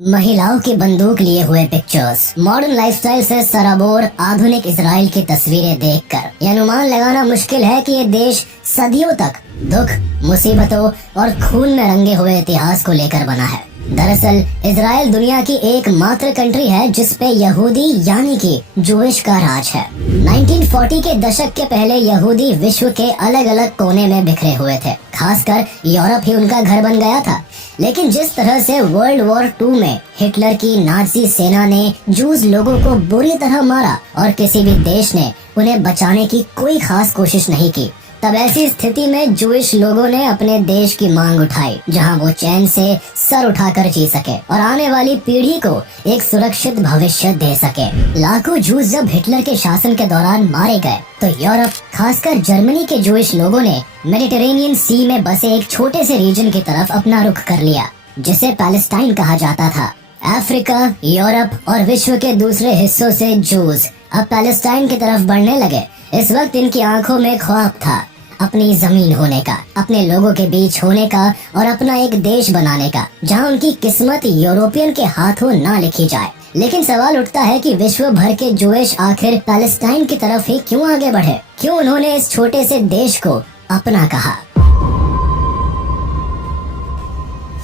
महिलाओं की बंदूक लिए हुए पिक्चर्स, मॉडर्न लाइफस्टाइल से सराबोर आधुनिक इजराइल की तस्वीरें देखकर यह अनुमान लगाना मुश्किल है कि ये देश सदियों तक दुख, मुसीबतों और खून में रंगे हुए इतिहास को लेकर बना है। दरअसल इजराइल दुनिया की एकमात्र कंट्री है जिस पे यहूदी यानी कि जूइश का राज है। 1940 के दशक के पहले यहूदी विश्व के अलग अलग कोने में बिखरे हुए थे, खासकर यूरोप ही उनका घर बन गया था। लेकिन जिस तरह से वर्ल्ड वॉर 2 में हिटलर की नाजी सेना ने जूस लोगों को बुरी तरह मारा और किसी भी देश ने उन्हें बचाने की कोई खास कोशिश नहीं की, तब ऐसी स्थिति में जूइश लोगों ने अपने देश की मांग उठाई जहां वो चैन से सर उठाकर जी सके और आने वाली पीढ़ी को एक सुरक्षित भविष्य दे सके। लाखों जूस जब हिटलर के शासन के दौरान मारे गए तो यूरोप, खासकर जर्मनी के जूइश लोगों ने मेडिटेरेनियन सी में बसे एक छोटे से रीजन की तरफ अपना रुख कर लिया जिसे पैलेस्टाइन कहा जाता था। अफ्रीका, यूरोप और विश्व के दूसरे हिस्सों से जूस अब पैलेस्टाइन की तरफ बढ़ने लगे। इस वक्त इनकी आंखों में ख्वाब था अपनी जमीन होने का, अपने लोगों के बीच होने का और अपना एक देश बनाने का जहां उनकी किस्मत यूरोपियन के हाथों ना लिखी जाए। लेकिन सवाल उठता है कि विश्व भर के जूइश आखिर पैलेस्टाइन की तरफ ही क्यों आगे बढ़े? क्यों उन्होंने इस छोटे से देश को अपना कहा?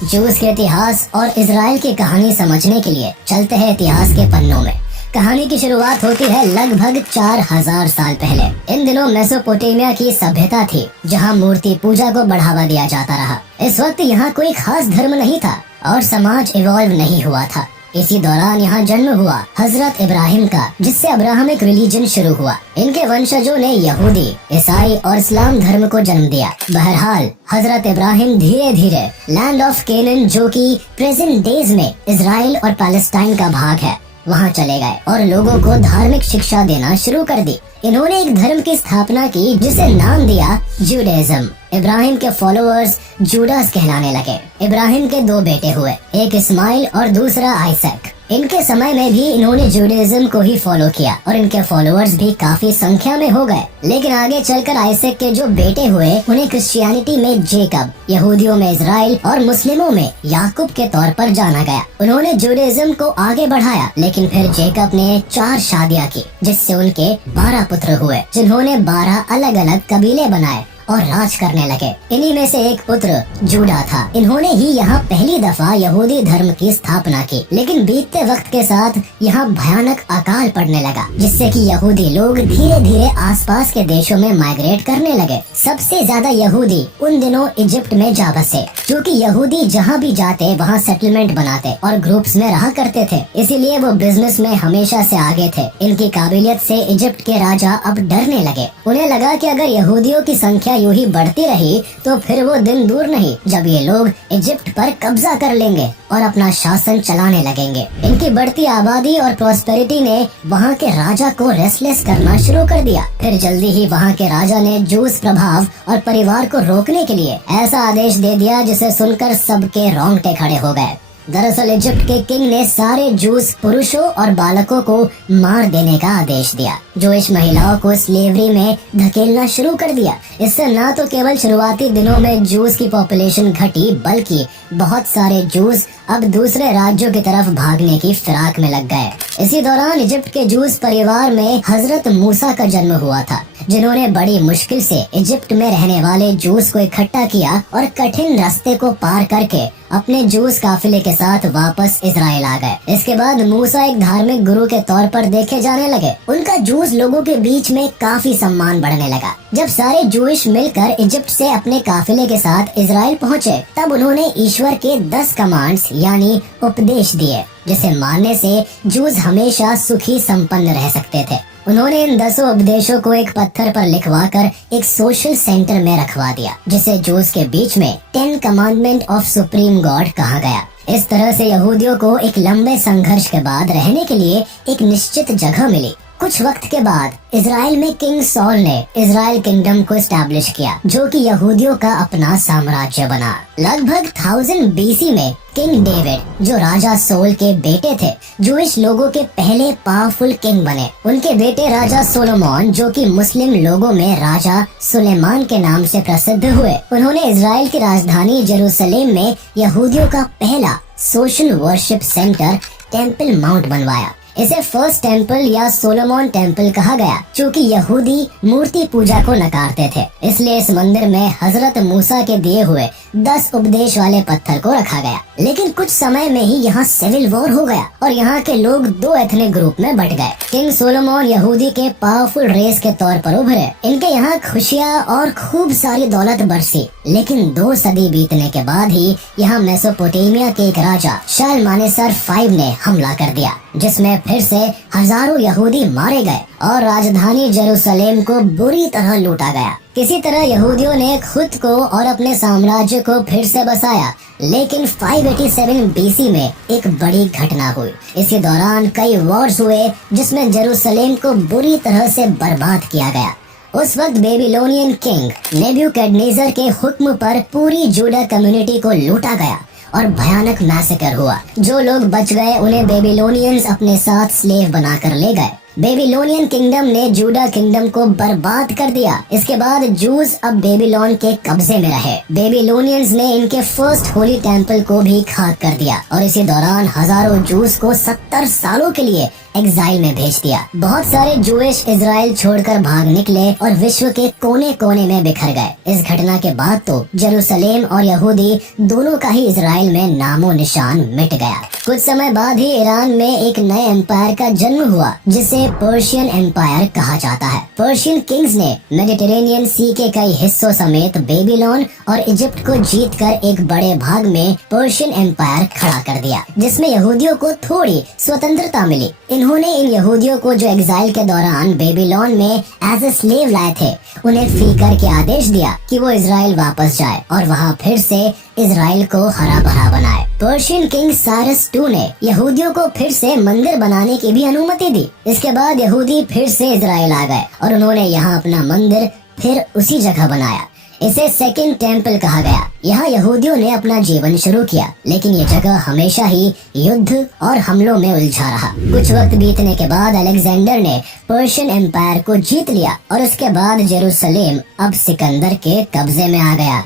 जूस के इतिहास और इजराइल की कहानी समझने के लिए चलते हैं इतिहास के पन्नों में। कहानी की शुरुआत होती है लगभग 4000 साल पहले। इन दिनों मेसोपोटामिया की सभ्यता थी जहां मूर्ति पूजा को बढ़ावा दिया जाता रहा। इस वक्त यहाँ कोई खास धर्म नहीं था और समाज इवॉल्व नहीं हुआ था। इसी दौरान यहाँ जन्म हुआ हजरत इब्राहिम का, जिससे अब्राहमिक रिलीजन शुरू हुआ। इनके वंशजों ने यहूदी, ईसाई और इस्लाम धर्म को जन्म दिया। बहरहाल हजरत इब्राहिम धीरे धीरे लैंड ऑफ केनन, जो कि प्रेजेंट डेज में इजराइल और पैलेस्टाइन का भाग है, वहाँ चले गए और लोगों को धार्मिक शिक्षा देना शुरू कर दी। इन्होंने एक धर्म की स्थापना की जिसे नाम दिया जूडाइज्म। इब्राहिम के फॉलोअर्स जूडास कहलाने लगे। इब्राहिम के 2 बेटे हुए, एक इस्माइल और दूसरा आइसैक। इनके समय में भी इन्होंने जूडाइज्म को ही फॉलो किया और इनके फॉलोअर्स भी काफी संख्या में हो गए। लेकिन आगे चलकर आइसैक के जो बेटे हुए उन्हें क्रिश्चियनिटी में जेकब, यहूदियों में इजराइल और मुस्लिमों में याकूब के तौर पर जाना गया। उन्होंने जूडाइज्म को आगे बढ़ाया, लेकिन फिर जेकब ने 4 शादियां की जिससे उनके 12 पुत्र हुए, जिन्होंने 12 अलग अलग कबीले बनाए और राज करने लगे। इन्हीं में से एक पुत्र जूडा था। इन्होंने ही यहाँ पहली दफा यहूदी धर्म की स्थापना की। लेकिन बीतते वक्त के साथ यहाँ भयानक अकाल पड़ने लगा, जिससे कि यहूदी लोग धीरे धीरे आसपास के देशों में माइग्रेट करने लगे। सबसे ज्यादा यहूदी उन दिनों इजिप्ट में जा बसे, क्योंकि यहूदी जहाँ भी जाते वहाँ सेटलमेंट बनाते और ग्रुप्स में रहा करते थे। इसीलिए वो बिजनेस में हमेशा से आगे थे। इनकी काबिलियत से इजिप्ट के राजा अब डरने लगे। उन्हें लगा कि अगर यहूदियों की संख्या यूं ही बढ़ती रही तो फिर वो दिन दूर नहीं जब ये लोग इजिप्ट पर कब्जा कर लेंगे और अपना शासन चलाने लगेंगे। इनकी बढ़ती आबादी और प्रॉस्पेरिटी ने वहाँ के राजा को रेस्टलेस करना शुरू कर दिया। फिर जल्दी ही वहाँ के राजा ने जूस प्रभाव और परिवार को रोकने के लिए ऐसा आदेश दे दिया जिसे सुनकर सबके रोंगटे खड़े हो गए। दरअसल इजिप्ट के किंग ने सारे जूस पुरुषों और बालकों को मार देने का आदेश दिया। जूइश महिलाओं को स्लेवरी में धकेलना शुरू कर दिया। इससे न तो केवल शुरुआती दिनों में जूस की पॉपुलेशन घटी, बल्कि बहुत सारे जूस अब दूसरे राज्यों की तरफ भागने की फिराक में लग गए। इसी दौरान इजिप्ट के जूस परिवार में हजरत मूसा का जन्म हुआ था, जिन्होंने बड़ी मुश्किल से इजिप्ट में रहने वाले जूस को इकट्ठा किया और कठिन रास्ते को पार करके अपने जूस काफिले के साथ वापस इजराइल आ गए। इसके बाद मूसा एक धार्मिक गुरु के तौर पर देखे जाने लगे। उनका जूस लोगों के बीच में काफी सम्मान बढ़ने लगा। जब सारे जूइश मिलकर इजिप्ट से अपने काफिले के साथ इजराइल पहुँचे, तब उन्होंने ईश्वर के 10 कमांड्स यानी उपदेश दिए, जिसे मानने से जूस हमेशा सुखी संपन्न रह सकते थे। उन्होंने इन 10 उपदेशों को एक पत्थर पर लिखवाकर एक सोशल सेंटर में रखवा दिया, जिसे जूस के बीच में 10 कमांडमेंट ऑफ सुप्रीम गॉड कहा गया। इस तरह से यहूदियों को एक लंबे संघर्ष के बाद रहने के लिए एक निश्चित जगह मिली। कुछ वक्त के बाद इजराइल में किंग सॉल ने इजराइल किंगडम को एस्टैब्लिश किया, जो कि यहूदियों का अपना साम्राज्य बना। लगभग 1000 BC में किंग डेविड, जो राजा सोल के बेटे थे, जूइश लोगों के पहले पावरफुल किंग बने। उनके बेटे राजा सोलोमन, जो कि मुस्लिम लोगों में राजा सुलेमान के नाम से प्रसिद्ध हुए, उन्होंने इजराइल की राजधानी जेरूसलेम में यहूदियों का पहला social worship centre temple mount बनवाया। इसे फर्स्ट टेम्पल या सोलोमन टेम्पल कहा गया, क्योंकि यहूदी मूर्ति पूजा को नकारते थे। इसलिए इस मंदिर में हजरत मूसा के दिए हुए 10 उपदेश वाले पत्थर को रखा गया। लेकिन कुछ समय में ही यहाँ सिविल वॉर हो गया और यहाँ के लोग 2 एथनिक ग्रुप में बट गए। किंग सोलोमन यहूदी के पावरफुल रेस के तौर पर उभरे। इनके यहाँ खुशियाँ और खूब सारी दौलत बरसी। लेकिन 2 सदी बीतने के बाद ही यहाँ मेसोपोटामिया के एक राजा शालमानेसर 5 ने हमला कर दिया, जिसमें फिर से हजारों यहूदी मारे गए और राजधानी जेरूसलेम को बुरी तरह लूटा गया। किसी तरह यहूदियों ने खुद को और अपने साम्राज्य को फिर से बसाया। लेकिन 587 बीसी में एक बड़ी घटना हुई। इसी दौरान कई वॉर्स हुए जिसमें जेरूसलेम को बुरी तरह से बर्बाद किया गया। उस वक्त बेबीलोनियन किंग नेबुकदनेस्सर के हुक्म पर पूरी जूडा कम्युनिटी को लूटा गया और भयानक मैसेकर हुआ। जो लोग बच गए उन्हें बेबीलोनियंस अपने साथ स्लेव बनाकर ले गए। बेबीलोनियन किंगडम ने जूडा किंगडम को बर्बाद कर दिया। इसके बाद जूस अब बेबीलोन के कब्जे में रहे। बेबीलोनियंस ने इनके फर्स्ट होली टेम्पल को भी खाक कर दिया और इसी दौरान हजारों जूस को 70 सालों के लिए एग्जाइल में भेज दिया। बहुत सारे जूइश इजराइल छोड़कर भाग निकले और विश्व के कोने कोने में बिखर गए। इस घटना के बाद तो जेरूसलेम और यहूदी दोनों का ही इजराइल में नामो निशान मिट गया। कुछ समय बाद ही ईरान में एक नए एम्पायर का जन्म हुआ, जिसे पर्शियन एम्पायर कहा जाता है। पर्शियन किंग्स ने मेडिटेरेनियन सी के कई हिस्सों समेत बेबीलोन और इजिप्ट को जीतकर एक बड़े भाग में पर्शियन एम्पायर खड़ा कर दिया, जिसमें यहूदियों को थोड़ी स्वतंत्रता मिली। इन्होंने इन यहूदियों को जो एग्जाइल के दौरान बेबीलोन में एज ए स्लेव लाए थे, उन्हें फ्री करके आदेश दिया कि वो इजराइल वापस जाए और वहाँ फिर से इजराइल को हरा भरा बनाए। पर्शियन किंग साइरस II ने यहूदियों को फिर से मंदिर बनाने की भी अनुमति दी। इसके बाद यहूदी फिर से इजराइल आ गए और उन्होंने यहाँ अपना मंदिर फिर उसी जगह बनाया। इसे सेकंड टेम्पल कहा गया। यहाँ यहूदियों ने अपना जीवन शुरू किया, लेकिन ये जगह हमेशा ही युद्ध और हमलों में उलझा रहा। कुछ वक्त बीतने के बाद अलेक्जेंडर ने पर्शियन एम्पायर को जीत लिया और उसके बाद जेरूसलेम अब सिकंदर के कब्जे में आ गया।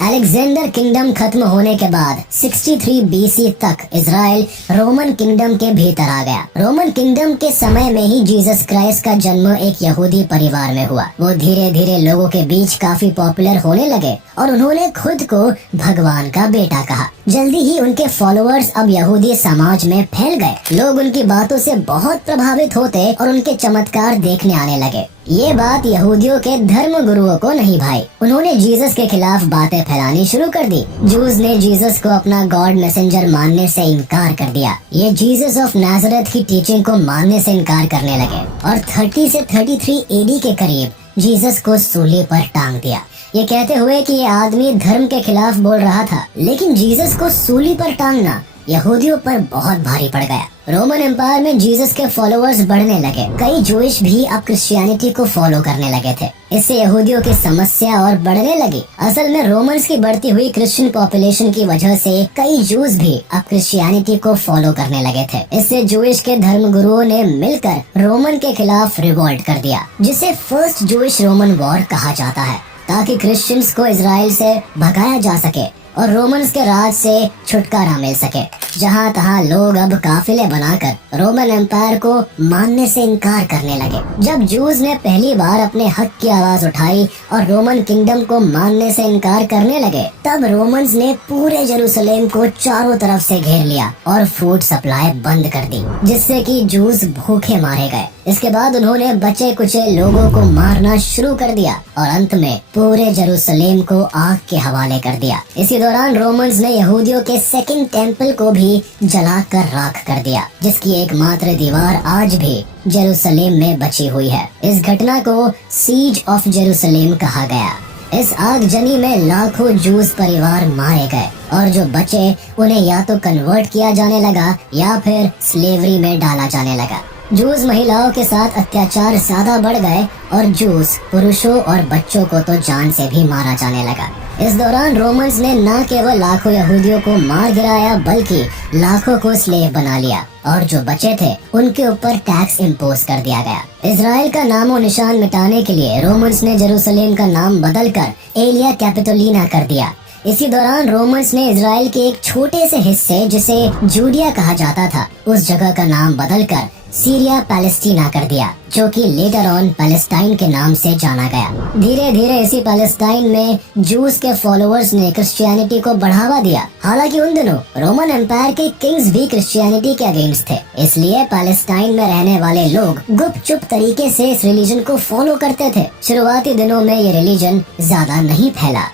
अलेक्जेंडर किंगडम खत्म होने के बाद 63 बीसी तक इजराइल रोमन किंगडम के भीतर आ गया। रोमन किंगडम के समय में ही जीसस क्राइस्ट का जन्म एक यहूदी परिवार में हुआ। वो धीरे धीरे लोगों के बीच काफी पॉपुलर होने लगे और उन्होंने खुद को भगवान का बेटा कहा। जल्दी ही उनके फॉलोअर्स अब यहूदी समाज में फैल गए। लोग उनकी बातों से बहुत प्रभावित होते और उनके चमत्कार देखने आने लगे। ये बात यहूदियों के धर्म गुरुओं को नहीं भाई। उन्होंने जीसस के खिलाफ बातें फैलानी शुरू कर दी। जूस ने जीसस को अपना गॉड मैसेंजर मानने से इनकार कर दिया। ये जीसस ऑफ नाजरेथ की टीचिंग को मानने से इनकार करने लगे और 30 से 33 AD के करीब जीसस को सूली पर टांग दिया, ये कहते हुए कि ये आदमी धर्म के खिलाफ बोल रहा था। लेकिन जीसस को सूली पर टांगना यहूदियों पर बहुत भारी पड़ गया। रोमन एम्पायर में जीसस के फॉलोअर्स बढ़ने लगे। कई जूइश भी अब क्रिश्चियनिटी को फॉलो करने लगे थे। इससे यहूदियों की समस्या और बढ़ने लगी। असल में रोमन्स की बढ़ती हुई क्रिश्चियन पॉपुलेशन की वजह से कई जूस भी अब क्रिश्चियनिटी को फॉलो करने लगे थे। इससे जूइश के धर्म गुरुओं ने मिलकर रोमन के खिलाफ रिवोल्ट कर दिया, जिसे फर्स्ट जूइश रोमन वॉर कहा जाता है, ताकि क्रिश्चियंस को इजराइल से भगाया जा सके और रोमन्स के राज से छुटकारा मिल सके। जहाँ तहाँ लोग अब काफिले बनाकर रोमन एम्पायर को मानने से इनकार करने लगे। जब जूस ने पहली बार अपने हक की आवाज उठाई और रोमन किंगडम को मानने से इनकार करने लगे, तब रोमन्स ने पूरे जेरूसलेम को चारों तरफ से घेर लिया और फूड सप्लाई बंद कर दी, जिससे कि जूस भूखे मारे गए। इसके बाद उन्होंने बचे कुचे लोगों को मारना शुरू कर दिया और अंत में पूरे जेरूसलेम को आग के हवाले कर दिया। इसी दौरान रोमन्स ने यहूदियों के सेकंड टेम्पल को भी जलाकर राख कर दिया, जिसकी एकमात्र दीवार आज भी जेरूसलेम में बची हुई है। इस घटना को सीज ऑफ जेरूसलेम कहा गया। इस आगजनी में लाखों जूस परिवार मारे गए और जो बचे उन्हें या तो कन्वर्ट किया जाने लगा या फिर स्लेवरी में डाला जाने लगा। जूस महिलाओं के साथ अत्याचार ज्यादा बढ़ गए और जूस पुरुषों और बच्चों को तो जान से भी मारा जाने लगा। इस दौरान रोमन्स ने न केवल लाखों यहूदियों को मार गिराया, बल्कि लाखों को स्लेव बना लिया और जो बचे थे उनके ऊपर टैक्स इम्पोज कर दिया गया। इजराइल का नामो निशान मिटाने के लिए रोमन्स ने जेरूसलेम का नाम बदलकर एलिया कैपिटोलिना कर दिया। इसी दौरान रोमन्स ने इजराइल के एक छोटे से हिस्से जिसे जूडिया कहा जाता था उस जगह का नाम बदलकर सीरिया पैलेस्टीना कर दिया, जो कि लेटर ऑन पैलेस्टाइन के नाम से जाना गया। धीरे धीरे इसी पैलेस्टाइन में जूस के फॉलोअर्स ने क्रिश्चियनिटी को बढ़ावा दिया। हालांकि उन दिनों रोमन एम्पायर के किंग्स भी क्रिश्चियनिटी के अगेंस्ट थे, इसलिए पैलेस्टाइन में रहने वाले लोग गुपचुप तरीके से इस रिलीजन को फॉलो करते थे। शुरुआती दिनों में ये रिलीजन ज्यादा नहीं फैला।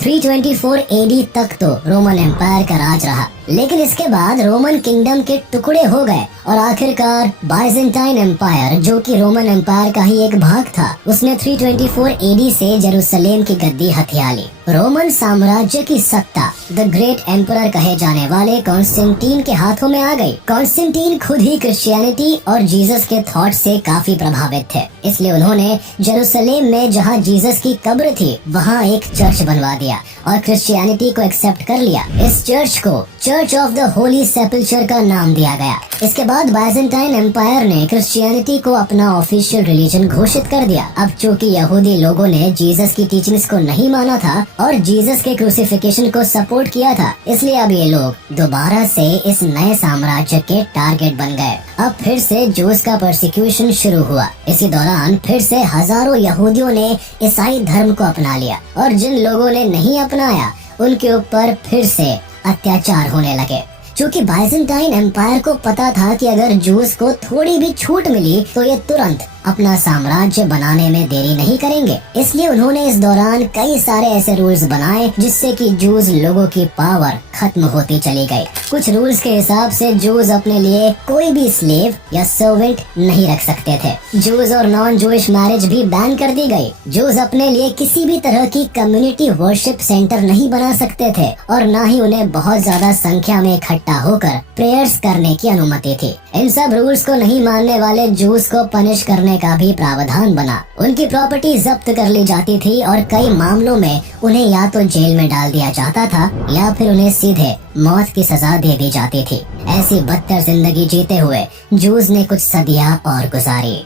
324 एडी तक तो रोमन एम्पायर का राज रहा, लेकिन इसके बाद रोमन किंगडम के टुकड़े हो गए और आखिरकार बाइजेंटाइन एम्पायर, जो कि रोमन एम्पायर का ही एक भाग था, उसने 324 एडी से जेरूसलेम की गद्दी हथिया ली। रोमन साम्राज्य की सत्ता द ग्रेट एम्परर कहे जाने वाले कॉन्स्टेंटीन के हाथों में आ गई। कॉन्स्टेंटीन खुद ही क्रिश्चियनिटी और जीसस के थॉट से काफी प्रभावित थे, इसलिए उन्होंने जेरूसलेम में जहाँ जीसस की कब्र थी वहाँ एक चर्च बनवा दिया और क्रिश्चियनिटी को एक्सेप्ट कर लिया। इस चर्च को चर्च ऑफ द होली सेपल्चर का नाम दिया गया। इसके बाद बाइजेंटाइन एम्पायर ने क्रिश्चियनिटी को अपना ऑफिशियल रिलीजन घोषित कर दिया। अब चूँकि यहूदी लोगों ने जीसस की टीचिंग्स को नहीं माना था और जीसस के क्रूसिफिकेशन को सपोर्ट किया था, इसलिए अब ये लोग दोबारा से इस नए साम्राज्य के टारगेट बन गए। अब फिर से जूस का परसिक्यूशन शुरू हुआ। इसी दौरान फिर से हजारों यहूदियों ने ईसाई धर्म को अपना लिया और जिन लोगों ने नहीं अपनाया उनके ऊपर फिर से अत्याचार होने लगे। क्योंकि बाइजेंटाइन एम्पायर को पता था कि अगर जूस को थोड़ी भी छूट मिली तो ये तुरंत अपना साम्राज्य बनाने में देरी नहीं करेंगे, इसलिए उन्होंने इस दौरान कई सारे ऐसे रूल्स बनाए जिससे कि जूस लोगों की पावर खत्म होती चली गई। कुछ रूल्स के हिसाब से जूस अपने लिए कोई भी स्लेव या सर्वेंट नहीं रख सकते थे। जूस और नॉन जूइश मैरिज भी बैन कर दी गई। जूस अपने लिए किसी भी तरह की कम्युनिटी वर्शिप सेंटर नहीं बना सकते थे और न ही उन्हें बहुत ज्यादा संख्या में इकट्ठा होकर प्रेयर्स करने की अनुमति थी। इन सब रूल्स को नहीं मानने वाले जूस को पनिश करने का भी प्रावधान बना। उनकी प्रॉपर्टी जब्त कर ली जाती थी और कई मामलों में उन्हें या तो जेल में डाल दिया जाता था या फिर उन्हें सीधे मौत की सजा दे दी जाती थी। ऐसी बदतर जिंदगी जीते हुए जूस ने कुछ सदियां और गुजारी।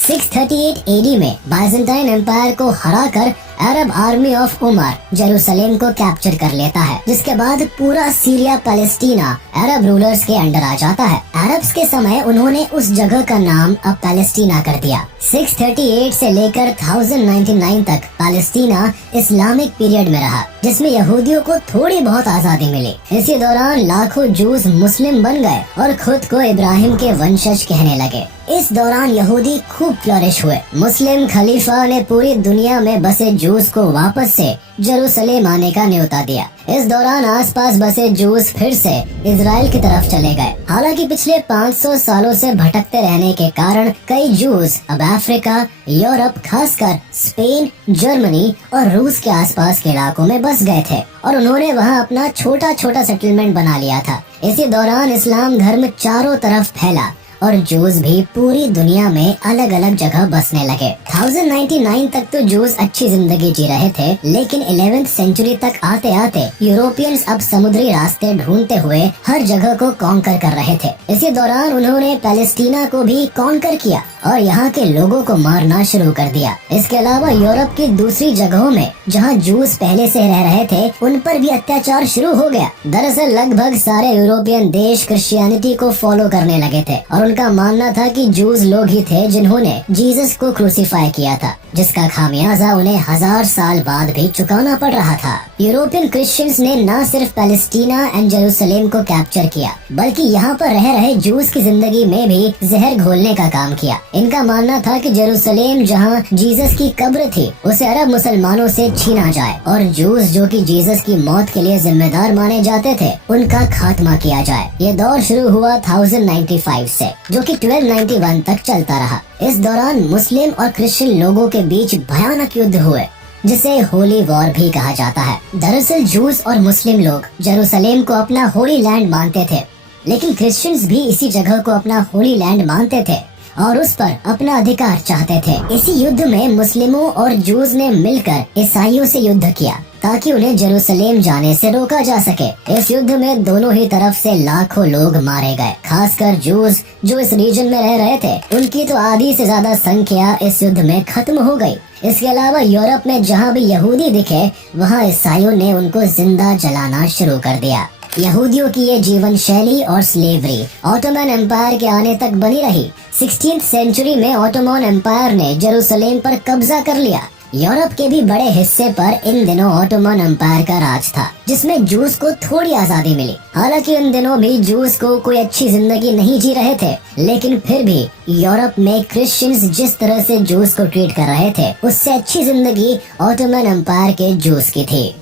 638 एडी में बाइजेंटाइन एम्पायर को हराकर अरब आर्मी ऑफ उमर जेरूसलेम को कैप्चर कर लेता है, जिसके बाद पूरा सीरिया पैलेस्टीना अरब रूलर्स के अंडर आ जाता है। अरब्स के समय उन्होंने उस जगह का नाम अब पैलेस्टीना कर दिया। 638 से लेकर 1099 तक पैलेस्टीना इस्लामिक पीरियड में रहा, जिसमें यहूदियों को थोड़ी बहुत आजादी मिली। इसी दौरान लाखों जूस मुस्लिम बन गए और खुद को इब्राहिम के वंशज कहने लगे। इस दौरान यहूदी खूब फ्लरिश हुए। मुस्लिम खलीफा ने पूरी दुनिया में बसे जूस को वापस से जेरूसलेम आने का न्योता दिया। इस दौरान आसपास बसे जूस फिर से इजराइल की तरफ चले गए। हालांकि पिछले 500 सालों से भटकते रहने के कारण कई जूस अब अफ्रीका, यूरोप, खासकर स्पेन, जर्मनी और रूस के आसपास के इलाकों में बस गए थे और उन्होंने वहां अपना छोटा छोटा सेटलमेंट बना लिया था। इसी दौरान इस्लाम धर्म चारों तरफ फैला और जूस भी पूरी दुनिया में अलग अलग जगह बसने लगे। 1099 तक तो जूस अच्छी जिंदगी जी रहे थे, लेकिन 11th सेंचुरी तक आते आते यूरोपियंस अब समुद्री रास्ते ढूंढते हुए हर जगह को कॉन्कर कर रहे थे। इसी दौरान उन्होंने पैलेस्टीना को भी कॉन्कर किया और यहाँ के लोगों को मारना शुरू कर दिया। इसके अलावा यूरोप की दूसरी जगहों में जहाँ जूस पहले से रह रहे थे उन पर भी अत्याचार शुरू हो गया। दरअसल लगभग सारे यूरोपियन देश क्रिश्चियनिटी को फॉलो करने लगे थे और उनका मानना था कि जूस लोग ही थे जिन्होंने जीसस को क्रूसीफाई किया था, जिसका खामियाजा उन्हें 1000 साल बाद भी चुकाना पड़ रहा था। यूरोपियन क्रिश्चियंस ने न सिर्फ पैलेस्टीना एंड जेरूसलेम को कैप्चर किया, बल्कि यहाँ पर रह रहे जूस की जिंदगी में भी जहर घोलने का काम किया। इनका मानना था कि जेरूसलेम जहाँ जीसस की कब्र थी उसे अरब मुसलमानों से छीना जाए और जूस जो कि जीसस की मौत के लिए जिम्मेदार माने जाते थे उनका खात्मा किया जाए। ये दौर शुरू हुआ 1095 से, जो कि 1291 तक चलता रहा। इस दौरान मुस्लिम और क्रिश्चियन लोगों के बीच भयानक युद्ध हुए, जिसे होली वॉर भी कहा जाता है। दरअसल जूस और मुस्लिम लोग जेरूसलेम को अपना होली लैंड मानते थे, लेकिन क्रिश्चियंस भी इसी जगह को अपना होली लैंड मानते थे और उस पर अपना अधिकार चाहते थे। इसी युद्ध में मुस्लिमों और जूस ने मिलकर ईसाइयों से युद्ध किया। ताकि उन्हें जेरूसलेम जाने से रोका जा सके। इस युद्ध में दोनों ही तरफ से लाखों लोग मारे गए, खासकर जूस जो इस रीजन में रह रहे थे। उनकी तो आधी से ज्यादा संख्या इस युद्ध में खत्म हो गई। इसके अलावा यूरोप में जहाँ भी यहूदी दिखे वहाँ ईसाइयों ने उनको जिंदा जलाना शुरू कर दिया। यहूदियों की ये जीवन शैली और स्लेवरी ऑटोमन एम्पायर के आने तक बनी रही। 16th सेंचुरी में ऑटोमन एम्पायर ने जेरूसलेम पर कब्जा कर लिया। यूरोप के भी बड़े हिस्से पर इन दिनों ऑटोमन एम्पायर का राज था, जिसमें जूस को थोड़ी आजादी मिली। हालांकि उन दिनों भी जूस को कोई अच्छी जिंदगी नहीं जी रहे थे, लेकिन फिर भी यूरोप में क्रिश्चियंस जिस तरह से जूस को ट्रीट कर रहे थे, उससे अच्छी जिंदगी ऑटोमन एम्पायर के जूस की थी।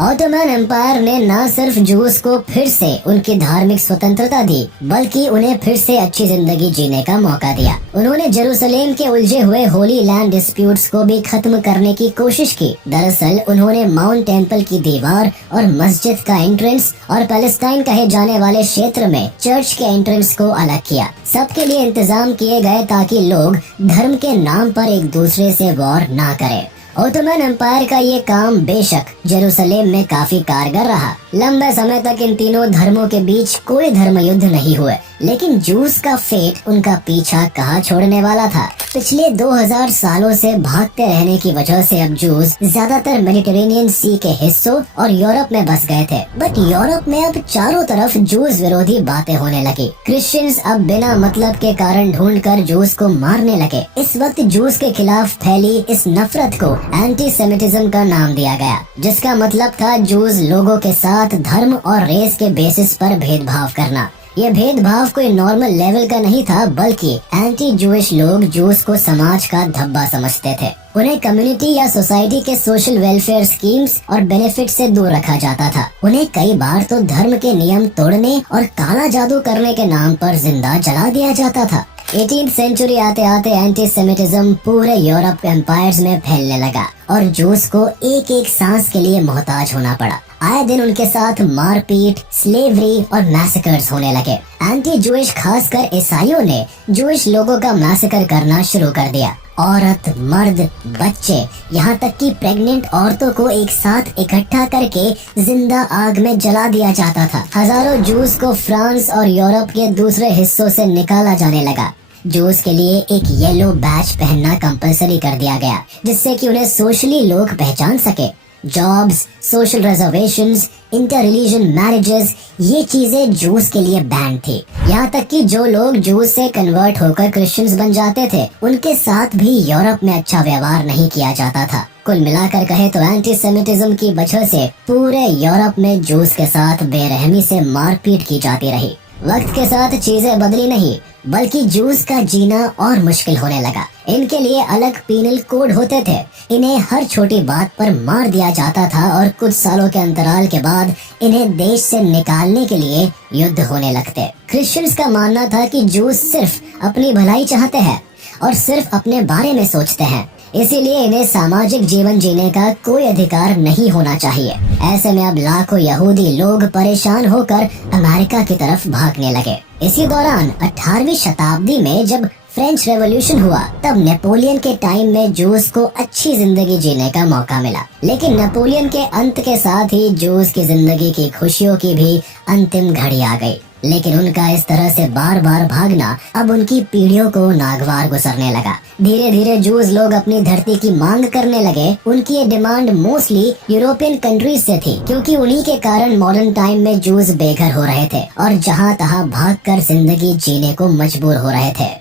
ऑटोमन एम्पायर ने न सिर्फ जूस को फिर से उनकी धार्मिक स्वतंत्रता दी, बल्कि उन्हें फिर से अच्छी जिंदगी जीने का मौका दिया। उन्होंने जेरूसलेम के उलझे हुए होली लैंड डिस्प्यूट्स को भी खत्म करने की कोशिश की। दरअसल उन्होंने माउंट टेम्पल की दीवार और मस्जिद का एंट्रेंस और पैलेस्टाइन कहे जाने वाले क्षेत्र में चर्च के एंट्रेंस को अलग किया। सबके लिए इंतजाम किए गए ताकि लोग धर्म के नाम पर एक दूसरे से वॉर ना करें। ऑटोमन एम्पायर का ये काम बेशक जेरूसलेम में काफी कारगर रहा। लंबे समय तक इन तीनों धर्मों के बीच कोई धर्म युद्ध नहीं हुए, लेकिन जूस का फेट उनका पीछा कहाँ छोड़ने वाला था। पिछले 2000 सालों से भागते रहने की वजह से अब जूस ज्यादातर मेडिटेरेनियन सी के हिस्सों और यूरोप में बस गए थे। बट यूरोप में अब चारों तरफ जूस विरोधी बातें होने लगी। क्रिश्चियंस अब बिना मतलब के कारण ढूंढकर जूस को मारने लगे। इस वक्त जूस के खिलाफ फैली इस नफरत को एंटी सेमिटिज्म का नाम दिया गया, जिसका मतलब था जूस लोगों के साथ धर्म और रेस के बेसिस पर भेदभाव करना। ये भेदभाव कोई नॉर्मल लेवल का नहीं था, बल्कि एंटी जूइश लोग जूस को समाज का धब्बा समझते थे। उन्हें कम्युनिटी या सोसाइटी के सोशल वेलफेयर स्कीम्स और बेनिफिट से दूर रखा जाता था। उन्हें कई बार तो धर्म के नियम तोड़ने और काला जादू करने के नाम पर जिंदा जला दिया जाता था। 18th सेंचुरी आते आते एंटी सेमिटिज्म पूरे यूरोप एम्पायर्स में फैलने लगा और जूस को एक एक सांस के लिए मोहताज होना पड़ा। आए दिन उनके साथ मारपीट, स्लेवरी और मैसेकर्स होने लगे। एंटी जूइश खासकर ईसाइयों ने जूइश लोगों का मैसेकर करना शुरू कर दिया। औरत, मर्द, बच्चे, यहाँ तक कि प्रेग्नेंट औरतों को एक साथ इकट्ठा करके जिंदा आग में जला दिया जाता था। हजारों जूस को फ्रांस और यूरोप के दूसरे हिस्सों से निकाला जाने लगा। जूस के लिए एक येलो बैच पहनना कंपलसरी कर दिया गया, जिससे कि उन्हें सोशली लोग पहचान सके। Jobs, social reservations, inter religion marriages, ये चीजें जूस के लिए बैन थी। यहाँ तक कि जो लोग जूस से कन्वर्ट होकर क्रिश्चियंस बन जाते थे, उनके साथ भी यूरोप में अच्छा व्यवहार नहीं किया जाता था। कुल मिलाकर कहे तो एंटी सेमिटिज्म की वजह से पूरे यूरोप में जूस के साथ बेरहमी से मारपीट की जाती रही। वक्त के साथ चीजें बदली नहीं, बल्कि जूस का जीना और मुश्किल होने लगा। इनके लिए अलग पीनल कोड होते थे। इन्हें हर छोटी बात पर मार दिया जाता था और कुछ सालों के अंतराल के बाद इन्हें देश से निकालने के लिए युद्ध होने लगते। क्रिश्चियंस का मानना था कि जूस सिर्फ अपनी भलाई चाहते हैं और सिर्फ अपने बारे में सोचते हैं, इसीलिए इन्हें सामाजिक जीवन जीने का कोई अधिकार नहीं होना चाहिए। ऐसे में अब लाखों यहूदी लोग परेशान होकर अमेरिका की तरफ भागने लगे। इसी दौरान 18वीं शताब्दी में जब फ्रेंच रेवोल्यूशन हुआ, तब नेपोलियन के टाइम में जूस को अच्छी जिंदगी जीने का मौका मिला। लेकिन नेपोलियन के अंत के साथ ही जूस की जिंदगी की खुशियों की भी अंतिम घड़ी आ गई। लेकिन उनका इस तरह से बार बार भागना अब उनकी पीढ़ियों को नागवार गुजरने लगा। धीरे धीरे जूस लोग अपनी धरती की मांग करने लगे। उनकी ये डिमांड मोस्टली यूरोपियन कंट्रीज से थी, क्योंकि उन्हीं के कारण मॉडर्न टाइम में जूस बेघर हो रहे थे और जहाँ तहाँ भागकर जिंदगी जीने को मजबूर हो रहे थे।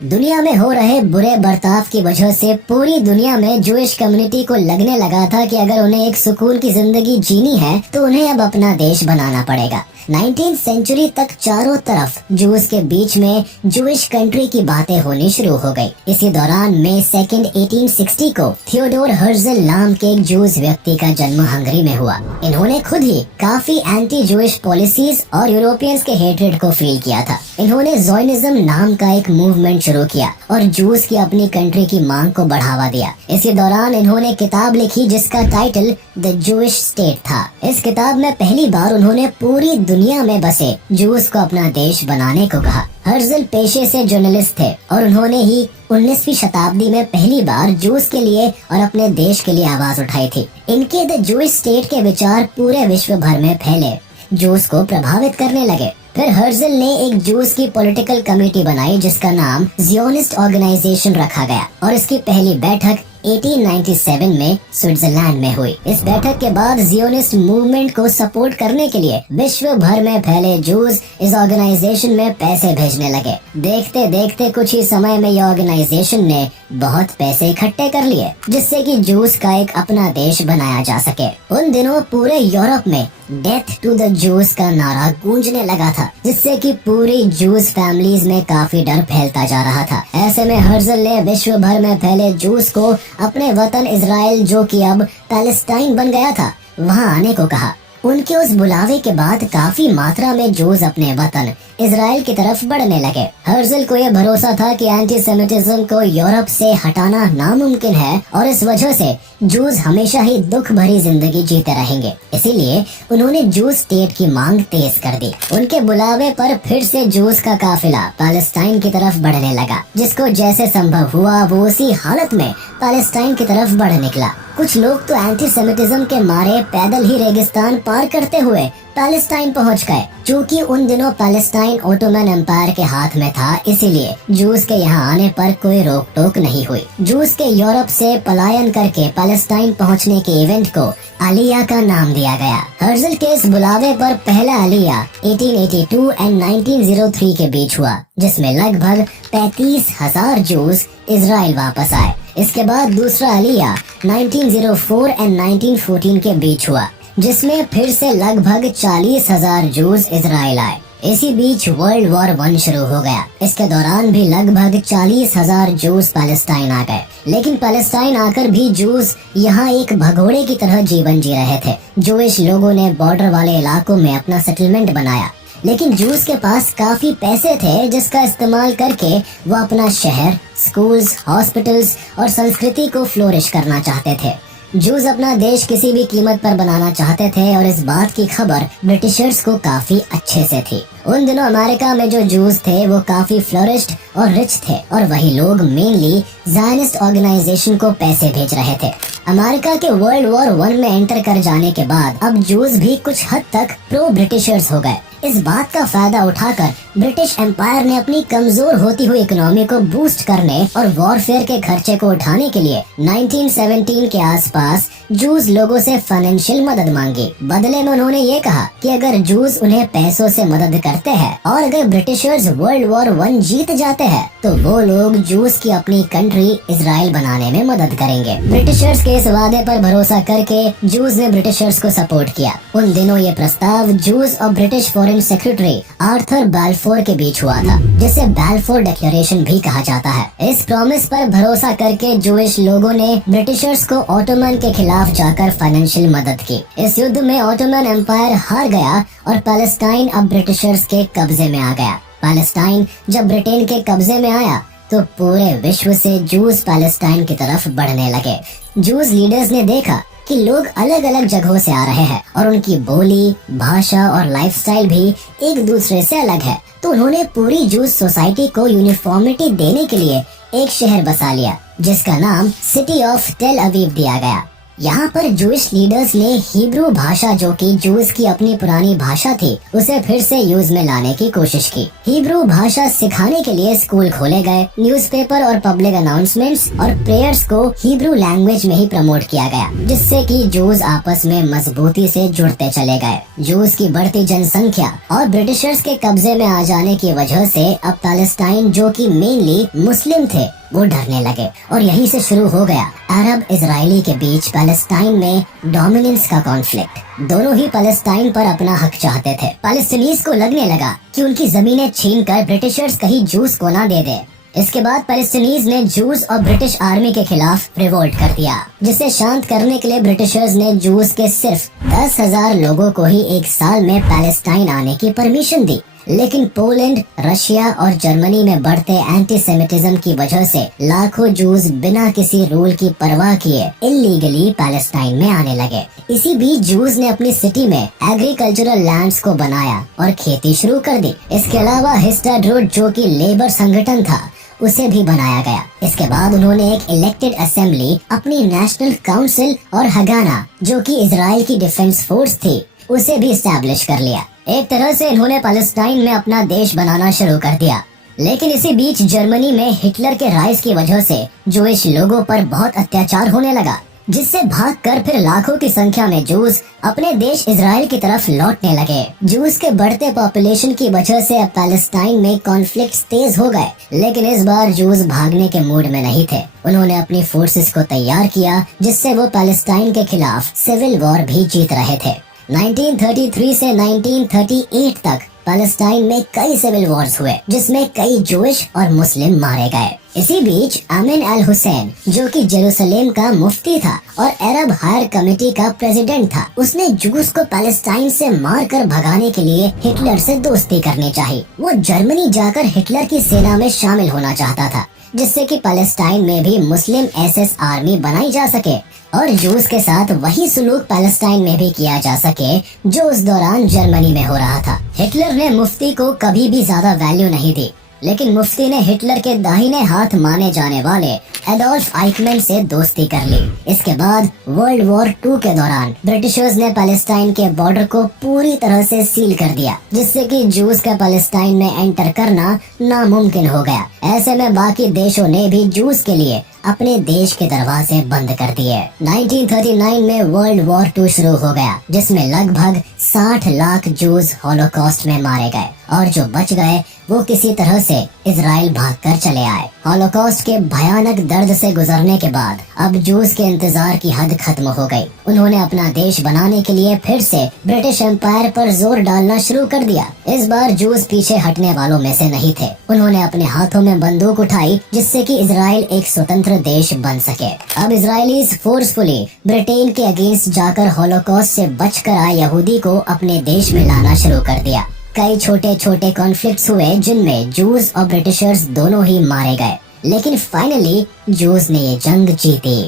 दुनिया में हो रहे बुरे बर्ताव की वजह से पूरी दुनिया में जूइश कम्युनिटी को लगने लगा था कि अगर उन्हें एक सुकून की जिंदगी जीनी है तो उन्हें अब अपना देश बनाना पड़ेगा। 19th सेंचुरी तक चारों तरफ जूस के बीच में जूइश कंट्री की बातें होनी शुरू हो गई। इसी दौरान मई 2, 1860 को थियोडोर हर्जल नाम के एक जूस व्यक्ति का जन्म हंगरी में हुआ। इन्होंने खुद ही काफी एंटी जूइश पॉलिसीज और यूरोपियंस के हेट्रेड को फील किया था। इन्होंने ज़ायनिज्म नाम का एक मूवमेंट शुरू किया और जूस की अपनी कंट्री की मांग को बढ़ावा दिया। इसी दौरान इन्होंने किताब लिखी जिसका टाइटल द जूइश स्टेट था। इस किताब में पहली बार उन्होंने पूरी दुनिया में बसे जूस को अपना देश बनाने को कहा। हर्जल पेशे से जर्नलिस्ट थे और उन्होंने ही 19वीं शताब्दी में पहली बार जूस के लिए और अपने देश के लिए आवाज उठाई थी। इनके द जूइश स्टेट के विचार पूरे विश्व भर में फैले, जूस को प्रभावित करने लगे। फिर हर्जल ने एक जूस की पॉलिटिकल कमेटी बनाई जिसका नाम जियोनिस्ट ऑर्गेनाइजेशन रखा गया और इसकी पहली बैठक 1897 में स्विट्जरलैंड में हुई। इस बैठक के बाद जियोनिस्ट मूवमेंट को सपोर्ट करने के लिए विश्व भर में फैले जूस इस ऑर्गेनाइजेशन में पैसे भेजने लगे। देखते देखते कुछ ही समय में यह ऑर्गेनाइजेशन ने बहुत पैसे इकट्ठे कर लिए जिससे कि जूस का एक अपना देश बनाया जा सके। उन दिनों पूरे यूरोप में डेथ टू द जूस का नारा गूंजने लगा था जिससे कि पूरी जूस फैमिलीज में काफी डर फैलता जा रहा था। ऐसे में हर्जल ने विश्व भर में फैले जूस को अपने वतन इजराइल, जो कि अब पैलेस्टाइन बन गया था, वहां आने को कहा। उनके उस बुलावे के बाद काफी मात्रा में जूस अपने वतन इजराइल की तरफ बढ़ने लगे। हर्जल को यह भरोसा था कि एंटी सेमिटिज्म को यूरोप से हटाना नामुमकिन है और इस वजह से जूस हमेशा ही दुख भरी जिंदगी जीते रहेंगे। इसीलिए उन्होंने जूस स्टेट की मांग तेज कर दी। उनके बुलावे पर फिर से जूस का काफिला पैलेस्टाइन की तरफ बढ़ने लगा। जिसको जैसे संभव हुआ वो उसी हालत में पैलेस्टाइन की तरफ बढ़ निकला। कुछ लोग तो एंटी सेमिटिज्म के मारे पैदल ही रेगिस्तान पार करते हुए पैलेस्टाइन पहुंच गए। क्योंकि उन दिनों पैलेस्टाइन ओटोमन एम्पायर के हाथ में था, इसीलिए जूस के यहाँ आने पर कोई रोक टोक नहीं हुई। जूस के यूरोप से पलायन करके पैलेस्टाइन पहुंचने के इवेंट को आलिया का नाम दिया गया। हर्जल के इस बुलावे पर पहला आलिया 1882 एंड 1903 के बीच हुआ जिसमें लगभग 35,000 जूस इजराइल वापस आए। इसके बाद दूसरा आलिया 1904 एंड 1914 के बीच हुआ जिसमें फिर से लगभग 40,000 जूस इजराइल आए। इसी बीच वर्ल्ड वॉर 1 शुरू हो गया। इसके दौरान भी लगभग 40,000 जूस पैलेस्टाइन आ गए। लेकिन पैलेस्टाइन आकर भी जूस यहाँ एक भगोड़े की तरह जीवन जी रहे थे। जूइश लोगों ने बॉर्डर वाले इलाकों में अपना सेटलमेंट बनाया, लेकिन जूस के पास काफी पैसे थे जिसका इस्तेमाल करके वो अपना शहर, स्कूल्स, हॉस्पिटल्स और संस्कृति को फ्लोरिश करना चाहते थे। जूस अपना देश किसी भी कीमत पर बनाना चाहते थे और इस बात की खबर ब्रिटिशर्स को काफी अच्छे से थी। उन दिनों अमेरिका में जो जूस थे वो काफी फ्लोरिश्ड और रिच थे और वही लोग मेनली ज़ायनिस्ट ऑर्गेनाइजेशन को पैसे भेज रहे थे। अमेरिका के वर्ल्ड वॉर 1 में एंटर कर जाने के बाद अब जूस भी कुछ हद तक प्रो ब्रिटिशर्स हो गए। इस बात का फायदा उठाकर ब्रिटिश एम्पायर ने अपनी कमजोर होती हुई इकोनॉमी को बूस्ट करने और वॉरफेयर के खर्चे को उठाने के लिए 1917 के आसपास जूस लोगों से फाइनेंशियल मदद मांगी। बदले में उन्होंने ये कहा कि अगर जूस उन्हें पैसों से मदद करते हैं और अगर ब्रिटिशर्स वर्ल्ड वॉर 1 जीत जाते हैं तो वो लोग जूस की अपनी कंट्री इजराइल बनाने में मदद करेंगे। ब्रिटिशर्स के इस वादे पर भरोसा करके जूस ने ब्रिटिशर्स को सपोर्ट किया। उन दिनों ये प्रस्ताव जूस और ब्रिटिश फॉरेन सेक्रेटरी आर्थर बैलफोर के बीच हुआ था, जिसे बैलफोर डिक्लेरेशन भी कहा जाता है। इस प्रॉमिस पर भरोसा करके जूइश लोगों ने ब्रिटिशर्स को ऑटोमन के खिलाफ जाकर फाइनेंशियल मदद की। इस युद्ध में ऑटोमन एम्पायर हार गया और पैलेस्टाइन अब ब्रिटिशर्स के कब्जे में आ गया। पैलेस्टाइन जब ब्रिटेन के कब्जे में आया तो पूरे विश्व से जूस पैलेस्टाइन की तरफ बढ़ने लगे। जूस लीडर्स ने देखा कि लोग अलग अलग जगहों से आ रहे हैं और उनकी बोली, भाषा और लाइफस्टाइल भी एक दूसरे से अलग है, तो उन्होंने पूरी जूस सोसाइटी को यूनिफॉर्मिटी देने के लिए एक शहर बसा लिया जिसका नाम सिटी ऑफ टेल अवीव दिया गया। यहाँ पर जूइश लीडर्स ने हिब्रू भाषा, जो कि जूस की अपनी पुरानी भाषा थी, उसे फिर से यूज में लाने की कोशिश की। हिब्रू भाषा सिखाने के लिए स्कूल खोले गए, न्यूज़पेपर और पब्लिक अनाउंसमेंट्स और प्रेयर्स को हिब्रू लैंग्वेज में ही प्रमोट किया गया, जिससे कि जूस आपस में मजबूती से जुड़ते चले गए। जूस की बढ़ती जनसंख्या और ब्रिटिशर्स के कब्जे में आ जाने की वजह से अब पैलेस्टाइन, जो कि मेनली मुस्लिम थे, वो डरने लगे और यहीं से शुरू हो गया अरब इजरायली के बीच पैलेस्टाइन में डोमिनेंस का कॉन्फ्लिक्ट। दोनों ही पैलेस्टाइन पर अपना हक चाहते थे। पैलेस्टीनीज को लगने लगा कि उनकी जमीनें छीनकर ब्रिटिशर्स कहीं जूस को ना दे दे। इसके बाद पैलेस्टीनीज ने जूस और ब्रिटिश आर्मी के खिलाफ रिवोल्ट कर दिया, जिसे शांत करने के लिए ब्रिटिशर्स ने जूस के सिर्फ 10,000 लोगों को ही एक साल में पैलेस्टाइन आने की परमिशन दी। लेकिन पोलैंड, रशिया और जर्मनी में बढ़ते एंटीसेमिटिज्म की वजह से लाखों जूस बिना किसी रूल की परवाह किए इल्लीगली पैलेस्टाइन में आने लगे। इसी बीच जूस ने अपनी सिटी में एग्रीकल्चरल लैंड्स को बनाया और खेती शुरू कर दी। इसके अलावा हिस्टाड्रोट जो कि लेबर संगठन था उसे भी बनाया गया। इसके बाद उन्होंने एक इलेक्टेड असेंबली, अपनी नेशनल काउंसिल और हगाना जो कि इजराइल की डिफेंस फोर्स थी उसे भी एस्टैब्लिश कर लिया। एक तरह से इन्होंने पैलेस्टाइन में अपना देश बनाना शुरू कर दिया। लेकिन इसी बीच जर्मनी में हिटलर के राइज की वजह से जूइश लोगों पर बहुत अत्याचार होने लगा, जिससे भागकर फिर लाखों की संख्या में जूस अपने देश इजराइल की तरफ लौटने लगे। जूस के बढ़ते पॉपुलेशन की वजह से अब पैलेस्टाइन में कॉन्फ्लिक्ट्स तेज हो गए, लेकिन इस बार जूस भागने के मूड में नहीं थे। उन्होंने अपनी फोर्सेस को तैयार किया, जिससे वो पैलेस्टाइन के खिलाफ सिविल वॉर भी जीत रहे थे। 1933 से 1938 तक पैलेस्टाइन में कई सिविल वॉर्स हुए, जिसमें कई जूइश और मुस्लिम मारे गए। इसी बीच अमीन अल हुसैन जो कि जेरूसलेम का मुफ्ती था और अरब हायर कमेटी का प्रेसिडेंट था, उसने जूस को पैलेस्टाइन से मारकर भगाने के लिए हिटलर से दोस्ती करनी चाहिए। वो जर्मनी जाकर हिटलर की सेना में शामिल होना चाहता था, जिससे कि पैलेस्टाइन में भी मुस्लिम एसएस आर्मी बनाई जा सके और जूस के साथ वही सुलूक पैलेस्टाइन में भी किया जा सके जो उस दौरान जर्मनी में हो रहा था। हिटलर ने मुफ्ती को कभी भी ज्यादा वैल्यू नहीं दी, लेकिन मुफ्ती ने हिटलर के दाहिने हाथ माने जाने वाले एडोल्फ आइकमैन से दोस्ती कर ली। इसके बाद वर्ल्ड वॉर 2 के दौरान ब्रिटिशर्स ने पैलेस्टाइन के बॉर्डर को पूरी तरह से सील कर दिया, जिससे कि जूस का पैलेस्टाइन में एंटर करना नामुमकिन हो गया। ऐसे में बाकी देशों ने भी जूस के लिए अपने देश के दरवाजे बंद कर दिए। 1939 में वर्ल्ड वॉर 2 शुरू हो गया, जिसमें लगभग 60 लाख जूस हॉलोकॉस्ट में मारे गए और जो बच गए वो किसी तरह से इजराइल भागकर चले आए। हॉलोकॉस्ट के भयानक दर्द से गुजरने के बाद अब जूस के इंतजार की हद खत्म हो गई। उन्होंने अपना देश बनाने के लिए फिर से ब्रिटिश एम्पायर पर जोर डालना शुरू कर दिया। इस बार जूस पीछे हटने वालों में से नहीं थे। उन्होंने अपने हाथों में बंदूक उठाई, जिससे कि इजराइल एक स्वतंत्र देश बन सके। अब इजरायलीज फोर्सफुली ब्रिटेन के अगेंस्ट जाकर हॉलोकॉस्ट से बचकर आए यहूदी को अपने देश में लाना शुरू कर दिया। कई छोटे छोटे कॉन्फ्लिक्ट्स हुए, जिनमें जूस और ब्रिटिशर्स दोनों ही मारे गए, लेकिन फाइनली जूस ने ये जंग जीती।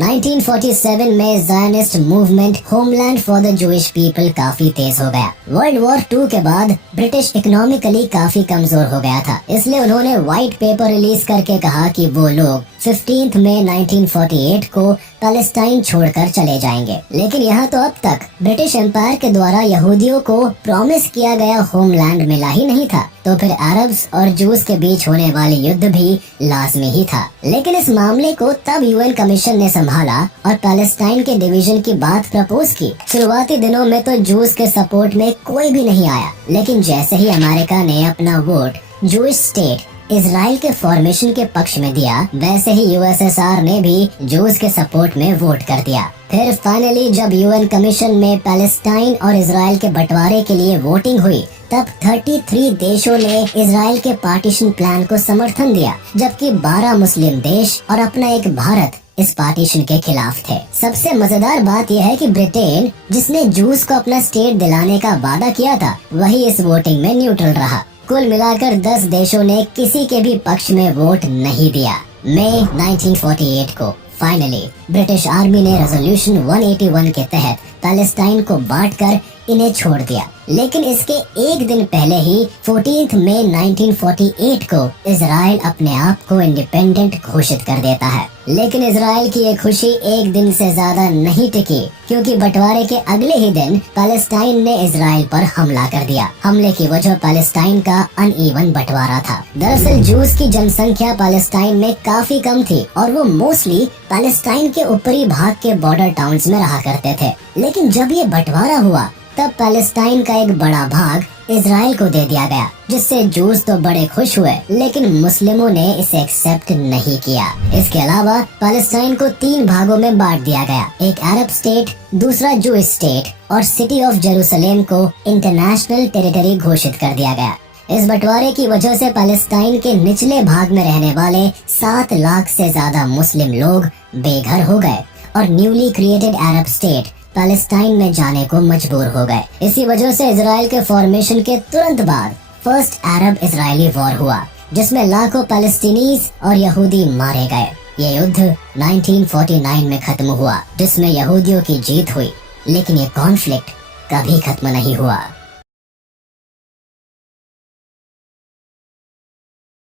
1947 में Zionist movement homeland for the Jewish people काफी तेज हो गया। वर्ल्ड वॉर 2 के बाद ब्रिटिश इकोनॉमिकली काफी कमजोर हो गया था, इसलिए उन्होंने व्हाइट पेपर रिलीज करके कहा कि वो लोग 15 मई 1948 को पैलेस्टाइन छोड़कर चले जाएंगे। लेकिन यहाँ तो अब तक ब्रिटिश एम्पायर के द्वारा यहूदियों को प्रॉमिस किया गया होमलैंड मिला ही नहीं था, तो फिर अरब्स और जूस के बीच होने वाले युद्ध भी लाजमी ही था। लेकिन इस मामले को तब यूएन कमीशन ने संभाला और पैलेस्टाइन के डिवीजन की बात प्रपोज की। शुरुआती दिनों में तो जूस के सपोर्ट में कोई भी नहीं आया, लेकिन जैसे ही अमेरिका ने अपना वोट जूइश स्टेट इजराइल के फॉर्मेशन के पक्ष में दिया, वैसे ही यूएसएसआर ने भी जूस के सपोर्ट में वोट कर दिया। फिर फाइनली जब यूएन कमीशन में पैलेस्टाइन और इजराइल के बंटवारे के लिए वोटिंग हुई, तब 33 देशों ने इजराइल के पार्टीशन प्लान को समर्थन दिया, जबकि 12 मुस्लिम देश और अपना एक भारत इस पार्टीशन के खिलाफ थे। सबसे मजेदार बात यह है कि ब्रिटेन, जिसने जूस को अपना स्टेट दिलाने का वादा किया था, वही इस वोटिंग में न्यूट्रल रहा। कुल मिलाकर 10 देशों ने किसी के भी पक्ष में वोट नहीं दिया। मई 1948 को फाइनली ब्रिटिश आर्मी ने रेजोल्यूशन 181 के तहत पैलेस्टाइन को बांटकर इन्हें छोड़ दिया। लेकिन इसके एक दिन पहले ही 14 मई 1948 को इजराइल अपने आप को इंडिपेंडेंट घोषित कर देता है। लेकिन इजराइल की ये खुशी एक दिन से ज्यादा नहीं टिकी, क्योंकि बंटवारे के अगले ही दिन पैलेस्टाइन ने इजराइल पर हमला कर दिया। हमले की वजह पैलेस्टाइन का अनइवन बंटवारा था। दरअसल जूस की जनसंख्या पैलेस्टाइन में काफी कम थी और वो मोस्टली पैलेस्टाइन के ऊपरी भाग के बॉर्डर टाउन्स में रहा करते थे। लेकिन जब ये बंटवारा हुआ, तब पैलेस्टाइन का एक बड़ा भाग इजराइल को दे दिया गया, जिससे जूस तो बड़े खुश हुए, लेकिन मुस्लिमों ने इसे एक्सेप्ट नहीं किया। इसके अलावा पैलेस्टाइन को 3 भागों में बांट दिया गया, एक अरब स्टेट, दूसरा जूइश स्टेट और सिटी ऑफ जेरूसलेम को इंटरनेशनल टेरिटरी घोषित कर दिया गया। इस बंटवारे की वजह से पैलेस्टाइन के निचले भाग में रहने वाले 7 लाख से ज्यादा मुस्लिम लोग बेघर हो गए और न्यूली क्रिएटेड अरब स्टेट पैलेस्टाइन में जाने को मजबूर हो गए। इसी वजह से इजराइल के फॉर्मेशन के तुरंत बाद फर्स्ट अरब इजरायली वॉर हुआ, जिसमें लाखों पैलेस्टीनीज और यहूदी मारे गए। ये युद्ध 1949 में खत्म हुआ, जिसमें यहूदियों की जीत हुई, लेकिन ये कॉन्फ्लिक्ट कभी खत्म नहीं हुआ।